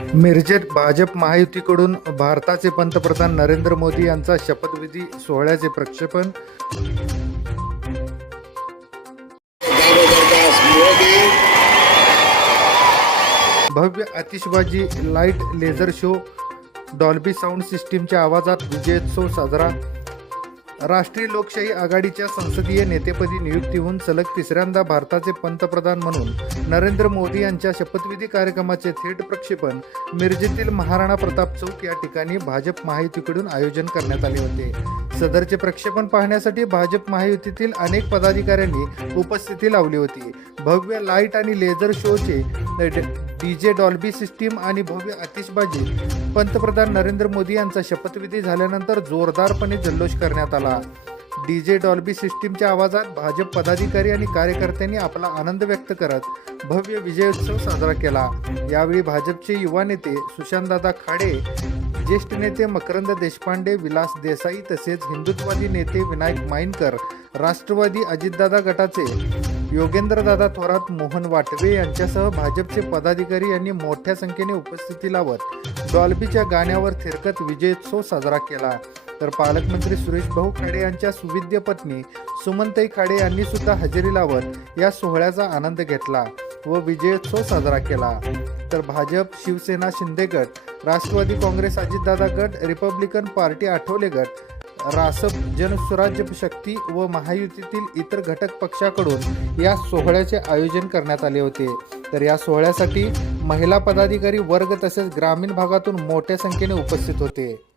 मिरजेत भाजप महायुतीकडून भारताचे पंतप्रधान नरेंद्र मोदी यांचा शपथविधी सोहळ्याचे प्रक्षेपण. भव्य आतिषबाजी light laser show Dolby sound सिस्टीमच्या आवाजात विजयोत्सव साजरा. राष्ट्रीय लोकशाही आघाडीच्या संसदीय नेतेपदी नियुक्ती होऊन सलग तिसऱ्यांदा भारताचे पंतप्रधान म्हणून नरेंद्र मोदी यांच्या शपथविधी कार्यक्रमाचे थेट प्रक्षेपण मिरजेतील महाराणा प्रताप चौक या ठिकाणी भाजप महायुतीकडून आयोजन करण्यात आले होते. सदरचे प्रक्षेपण पाहण्यासाठी भाजप महायुतीतील अनेक पदाधिकाऱ्यांनी उपस्थिती लावली होती. भव्य लाइट आणि लेझर शोचे डी जे डॉल्बी सिस्टीम आणि भव्य आतिषबाजी. पंतप्रधान नरेंद्र मोदी यांचा शपथविधी झाल्यानंतर जोरदारपणे जल्लोष करण्यात आला. डी जे डॉल्बी सिस्टीमच्या आवाजात भाजप पदाधिकारी आणि कार्यकर्त्यांनी आपला आनंद व्यक्त करत भव्य विजयोत्सव साजरा केला. यावेळी भाजपचे युवा नेते सुशांतदादा खाडे ज्येष्ठ नेते मकरंद देशपांडे विलास देसाई तसेच हिंदुत्ववादी नेते विनायक माईनकर राष्ट्रवादी अजितदादा गटाचे योगेंद्रदादा थोरात मोहन वाटवे यांच्यासह भाजपचे पदाधिकारी यांनी मोठ्या संख्येने उपस्थिती लावत डॉल्बीच्या गाण्यावर थिरकत विजयोत्सव साजरा केला. तर पालकमंत्री सुरेश भाऊ खाडे यांच्या सुविद्य पत्नी सुमनताई खाडे यांनी सुद्धा हजेरी लावत या सोहळ्याचा आनंद घेतला व विजयोत्सव साजरा केला. तर भाजप शिवसेना शिंदे गट राष्ट्रवादी काँग्रेस अजितदादा गट रिपब्लिकन पार्टी आठवले गट रासप जनसुराज्य शक्ती व महायुतीतील इतर घटक पक्षाकडून या सोहळ्याचे आयोजन करण्यात आले होते. तर या सोहळ्यासाठी महिला पदाधिकारी वर्ग तसेच ग्रामीण भागातून मोठ्या संख्येने उपस्थित होते.